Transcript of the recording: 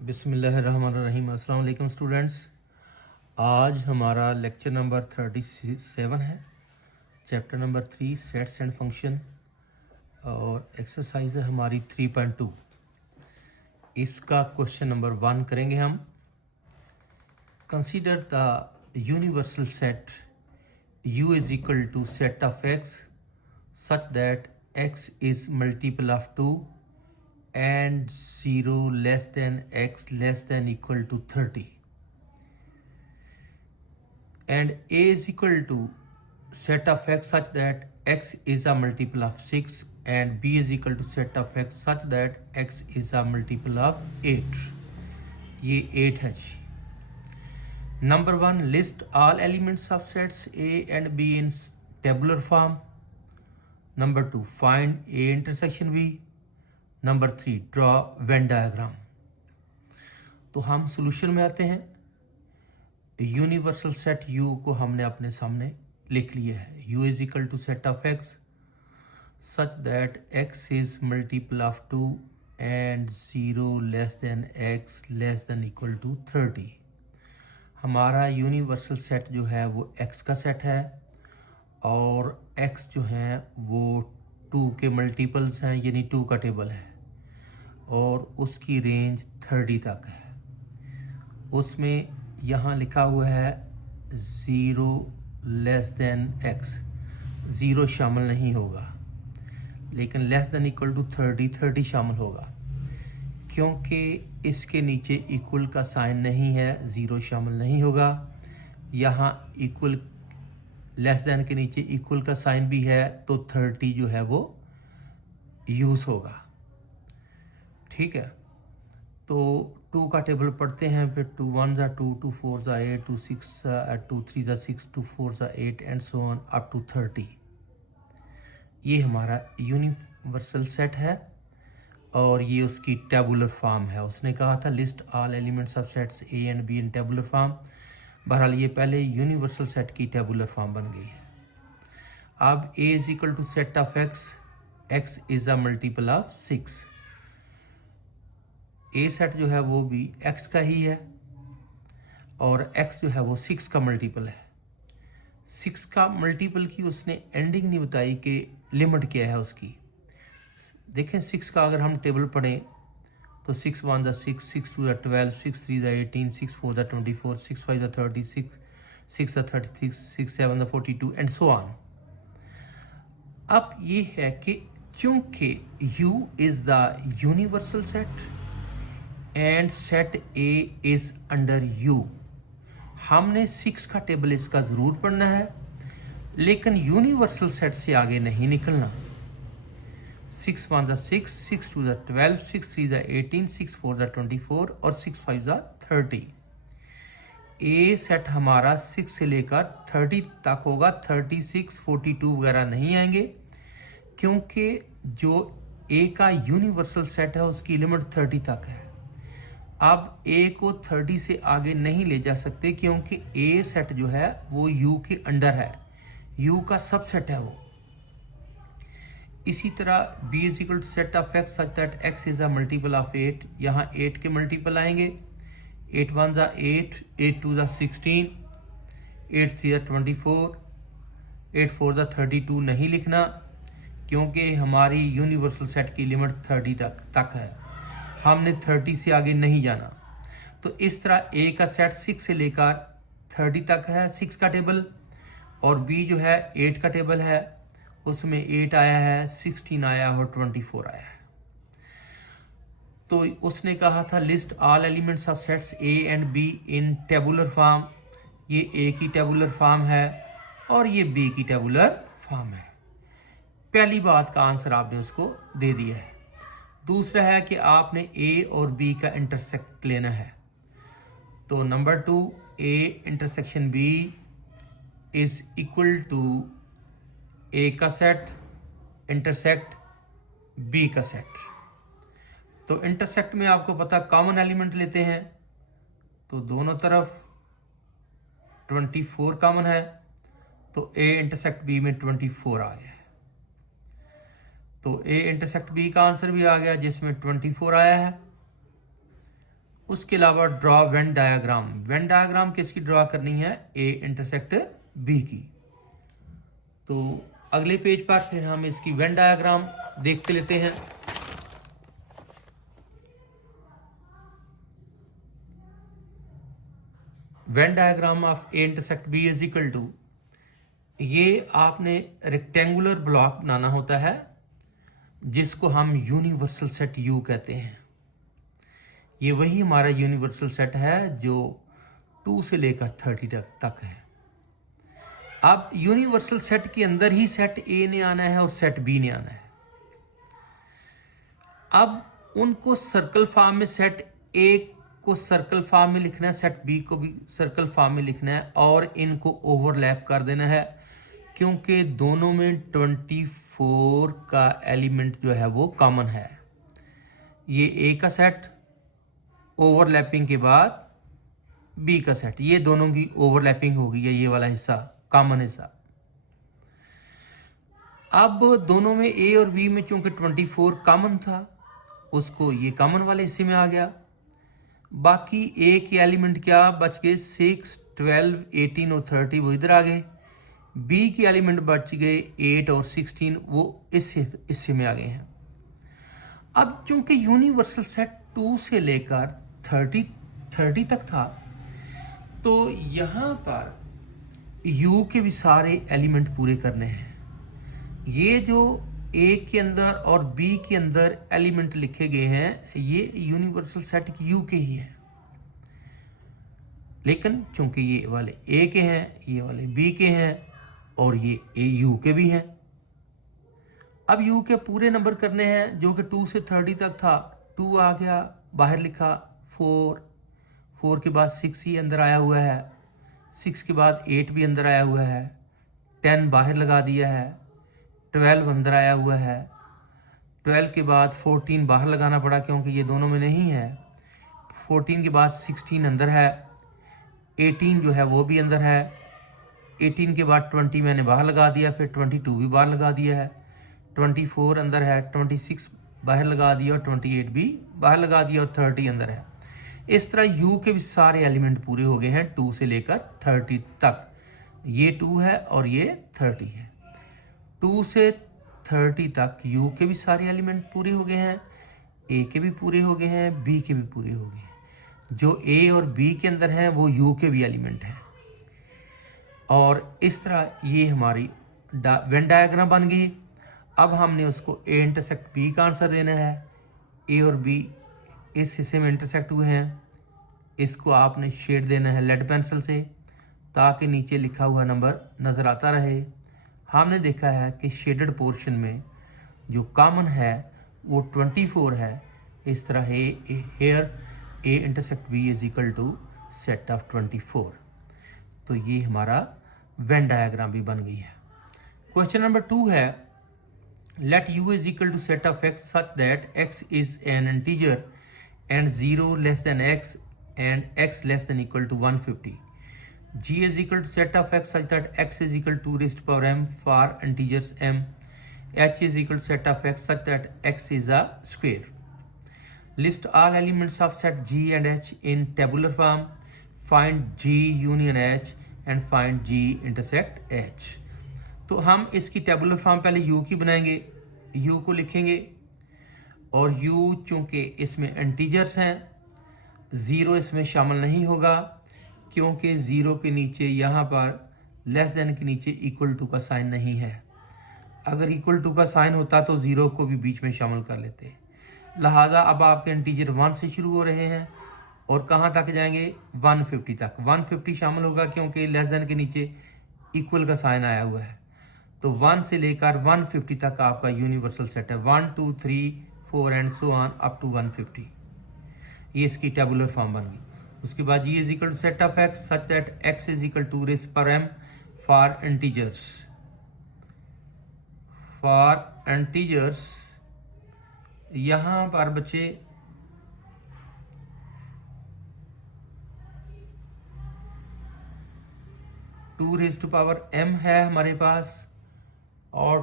बिस्मिल्लाहिर्रहमानिर्रहीम। अस्सलाम वालेकुम स्टूडेंट्स। आज हमारा लेक्चर नंबर 37 है, chapter number 3 sets and function, और एक्सरसाइज है हमारी 3.2। इसका क्वेश्चन नंबर 1 करेंगे हम। Consider the universal set U is equal to set of X such that X is multiple of 2 and 0 less than x less than equal to 30, and a is equal to set of x such that x is a multiple of 6 and b is equal to set of x such that x is a multiple of 8। ये 8 है जी। Number 1, list all elements of sets a and b in tabular form। Number 2, find a intersection b। Number 3, draw Venn diagram. तो हम solution में आते हैं। Universal set U को हमने अपने सामने लिख लिया है। U is equal to set of X such that X is multiple of 2 and 0 less than X less than equal to 30। हमारा यूनिवर्सल सेट जो है वो X का सेट है, और X जो है वो 2 के मल्टीपल्स हैं, यानी 2 का टेबल है, और उसकी रेंज 30 तक है। उसमें यहाँ लिखा हुआ है 0 लेस देन x, 0 शामिल नहीं होगा, लेकिन लेस देन इक्वल टू 30 शामिल होगा। क्योंकि इसके नीचे इक्वल का साइन नहीं है, 0 शामिल नहीं होगा। यहाँ इक्वल लेस देन के नीचे इक्वल का साइन भी है, तो 30 जो है वो यूज़ होगा। ठीक है, तो 2 का टेबल पढ़ते हैं। फिर 2 1 ज़ा 2, 2 4 ज़ा 8, 2 6 2 3 ज़ा 6, 2 4 ज़ा 8 and so on up to 30। ये हमारा यूनिवर्सल सेट है, और ये उसकी टेबुलर फॉर्म है। उसने कहा था list all elements of sets A and B in tabular form. बहरहाल ये पहले यूनिवर्सल सेट की टेबुलर फॉर्म बन गई है। अब A is equal to set of X is a multiple of 6। A set जो है वो भी X का ही है, और X जो है वो 6 का मल्टीपल है। 6 का मल्टीपल की उसने एंडिंग नहीं बताई कि लिमिट क्या है उसकी। देखें, 6 का अगर हम टेबल पढ़ें तो 6 1 ज़ा 6, 6 2 ज़ा 12, 6 3 ज़ा 18, 6 4 ज़ा 24, 6 5 ज़ा 36, 6 ज़ा 36, 6 7 ज़ा 42 एंड सो ऑन। अब ये है कि चूंकि U is the universal set and set A is under U, हमने 6 का टेबल इसका ज़रूर पढ़ना है, लेकिन यूनिवर्सल सेट से आगे नहीं निकलना। 6 1 ज़ा 6, 6 2 ज़ा 12, 6 3 ज़ा 18, 6 4 ज़ा 24 और 6 5 ज़ा 30। A सेट हमारा 6 से लेकर 30 तक होगा। 36 42 वगैरह नहीं आएंगे, क्योंकि जो A का यूनिवर्सल सेट है उसकी लिमिट 30 तक है। अब A को 30 से आगे नहीं ले जा सकते, क्योंकि A सेट जो है वो U के अंडर है, U का सबसेट है वो। इसी तरह B is equal to set of X such that X is a multiple of 8। यहाँ 8 के मल्टीपल आएंगे। 8 1 ज़ा 8, 8 2 ज़ा 16, 8 3 ज़ा 24, 8 4 ज़ा 32 नहीं लिखना, क्योंकि हमारी यूनिवर्सल सेट की लिमिट 30 तक है। हमने 30 से आगे नहीं जाना। तो इस तरह A का सेट 6 से लेकर 30 तक है, 6 का टेबल, और B जो है 8 का टेबल है, उसमें 8 आया है, 16 आया है और 24 आया है। तो उसने कहा था list all elements of sets A and B in tabular form. ये A की टेबुलर फॉर्म है और ये B की टेबुलर फॉर्म है। पहली बात का आंसर आपने उसको दे दिया है। दूसरा है कि आपने A और B का इंटरसेक्ट लेना है। तो number 2, A intersection B is equal to A का सेट इंटरसेक्ट B का सेट। तो इंटरसेक्ट में आपको पता कॉमन एलिमेंट लेते हैं, तो दोनों तरफ 24 कॉमन है, तो A इंटरसेक्ट B में 24 आ गया। तो A इंटरसेक्ट B का आंसर भी आ गया, जिसमें 24 आया है। उसके अलावा draw Venn diagram. Venn diagram किसकी ड्रॉ करनी है? ए इंटरसेक्ट बी की। तो अगले पेज पर फिर हम इसकी वेन डायग्राम देखते लेते हैं। Venn diagram of A intersect B is equal to, ये आपने रेक्टेंगुलर ब्लॉक बनाना होता है जिसको हम यूनिवर्सल सेट यू कहते हैं। ये वही हमारा यूनिवर्सल सेट है जो 2 से लेकर 30 तक है। अब यूनिवर्सल सेट के अंदर ही सेट ए ने आना है और सेट बी ने आना है। अब उनको सर्कल फॉर्म में, सेट ए को सर्कल फॉर्म में लिखना है, सेट बी को भी सर्कल फॉर्म में लिखना है और इनको ओवरलैप कर देना है, क्योंकि दोनों में 24 का एलिमेंट जो है वो कॉमन है। ये ए का सेट ओवरलैपिंग के बाद बी का सेट, ये दोनों की ओवरलैपिंग होगी, ये वाला हिस्सा कॉमन हिस्सा। अब दोनों में ए और बी में चूंकि 24 कॉमन था, उसको ये कॉमन वाले हिस्से में आ गया। बाकी ए के एलिमेंट क्या बच गए? 6, 12, 18 और 30 वो इधर आ गए। बी के एलिमेंट बच गए 8 और 16, वो इस हिस्से में आ गए हैं। अब चूंकि यूनिवर्सल सेट 2 से लेकर 30 तक था, तो यहां पर यू के भी सारे एलिमेंट पूरे करने हैं। ये जो ए के अंदर और बी के अंदर एलिमेंट लिखे गए हैं, ये यूनिवर्सल सेट यू के ही हैं, लेकिन चूंकि ये वाले ए के हैं, ये वाले बी के हैं और ये ए यू के भी हैं। अब यू के पूरे नंबर करने हैं, जो कि 2 से 30 तक था। 2 आ गया, बाहर लिखा। 4 के बाद 6 ही अंदर आया हुआ है। 6 के बाद 8 भी अंदर आया हुआ है। 10 बाहर लगा दिया है। 12 अंदर आया हुआ है। 12 के बाद 14 बाहर लगाना पड़ा क्योंकि ये दोनों में नहीं है। 14 के बाद 16 अंदर है। 18 जो है वो भी अंदर है। 18 के बाद 20 मैंने बाहर लगा दिया, फिर 22 भी बाहर लगा दिया है। 24 अंदर है। 26 बाहर लगा दिया और 28 भी बाहर लगा दिया और 30 अंदर है। इस तरह यू के भी सारे एलिमेंट पूरे हो गए हैं 2 से लेकर 30 तक। ये 2 है और ये 30 है। 2 से 30 तक यू के भी सारे एलिमेंट पूरे हो गए हैं, ए के भी पूरे हो गए हैं, बी के भी पूरे हो गए हैं। जो ए और बी के अंदर हैं वो यू के भी एलिमेंट हैं। और इस तरह ये हमारी वेन डायग्राम बन गई। अब हमने उसको ए इंटरसेक्ट बी का आंसर देना है। ए और बी इस हिस्से में इंटरसेक्ट हुए हैं, इसको आपने शेड देना है लेड पेंसिल से ताकि नीचे लिखा हुआ नंबर नज़र आता रहे। हमने देखा है कि शेडेड पोर्शन में जो कॉमन है वो 24 है। इस तरह here A intersect B is equal to set of 24। तो ये हमारा वेन डायग्राम भी बन गई है। क्वेश्चन नंबर 2 है, let u is equal to set of x such that x is an integer and 0 less than x and x less than equal to 150. G is equal to set of x such that x is equal to raised to power m for integers m. H is equal to set of x such that x is a square. List all elements of set G and H in tabular form. Find G union H and find G intersect H. तो हम इसकी tabular form पहले u की बनाएंगे, u को लिखेंगे और u चूंकि इसमें इंटीजर्स हैं, 0 इसमें शामिल नहीं होगा क्योंकि 0 के नीचे यहाँ पर लेस देन के नीचे इक्वल टू का साइन नहीं है। अगर इक्वल टू का साइन होता तो 0 को भी बीच में शामिल कर लेते। लिहाजा अब आपके इंटीजर 1 से शुरू हो रहे हैं और कहाँ तक जाएंगे? 150 तक। 150 शामिल होगा क्योंकि लेस देन के नीचे इक्वल का साइन आया हुआ है। तो 1 से लेकर 150 तक आपका यूनिवर्सल सेट है। 1, 2, 3, 4 and so on up to 150। ये इसकी टेबुलर फॉर्म बन गई। उसके बाद G is equal to set of x such that x is equal to raise पर m for integers. For integers यहाँ पर बच्चे two raise to power m है हमारे पास और